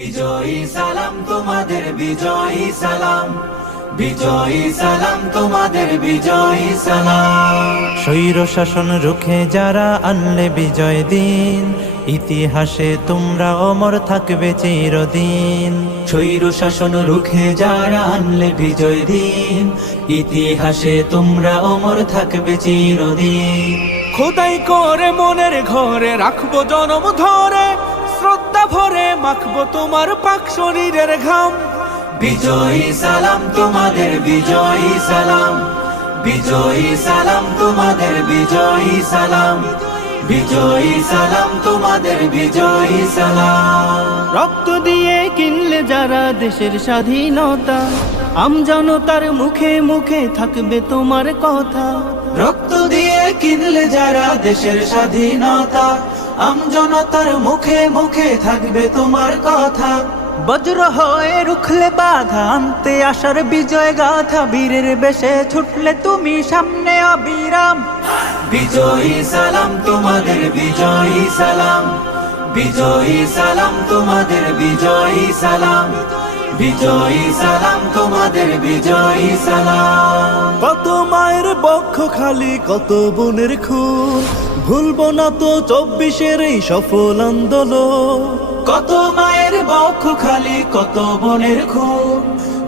বিজয়ী সালাম তোমাদের, বিজয়ী সালাম, বিজয়ী সালাম তোমাদের, বিজয়ী সালাম। স্বৈর শাসন রুখে যারা আনলে বিজয় দিন, ইতিহাসে তোমরা অমর থাকবে চিরদিন। স্বৈর শাসন রুখে যারা আনলে বিজয় দিন, ইতিহাসে তোমরা অমর থাকবে চিরদিন। খোদাই করে মনের ঘরে রাখবো জনম ধরে, শ্রদ্ধা ভরে মাখবো তোমার পাক শরীরের ঘাম। বিজয়ী সালাম তোমাদের, বিজয়ী সালাম, বিজয়ী সালাম তোমাদের, বিজয়ী সালাম, বিজয়ী সালাম তোমাদের, বিজয়ী সালাম। রক্ত দিয়ে কিনলে যারা দেশের স্বাধীনতা, আমজনতার মুখে মুখে থাকবে তোমার কথা। রক্ত দিয়ে কিনলে যারা দেশের স্বাধীনতা, আমজনতার মুখে মুখে থাকবে তোমার কথা। বজ্র হয়ে রুখলে বাধা, আনতে আসার বিজয় গাথা, বীরের বেশে ছুটলে তুমি সামনে অবিরাম। বিজয়ী সালাম তোমাদের, বিজয়ী সালাম, বিজয়ী সালাম তোমাদের, বিজয়ী সালাম, বিজয়ী সালাম তোমাদের, বিজয়ী সালাম। কত মায়ের বক্ষ খালি, কত বোনের খুন, ভুলবো না তো 24-এর এই সফল আন্দোলন। কত মায়ের বক্ষ খালি, কত বোনের খুন,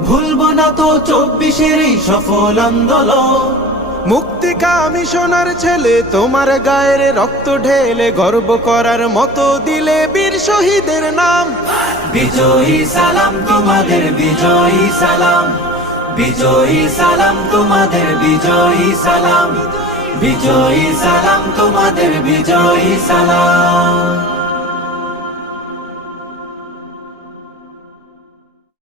ভুলবো না তো 24-এর এই সফল আন্দোলন। মুক্তিকামী সোনার ছেলে তোমার গায়ের রক্ত ঢেলে, গর্ব করার মতো দিলে বীর শহীদের নাম। বিজয়ী সালাম তোমাদের, বিজয়ী সালাম, বিজয়ী সালাম তোমাদের, বিজয়ী সালাম, বিজয়ী সালাম তোমাদের, বিজয়ী সালাম।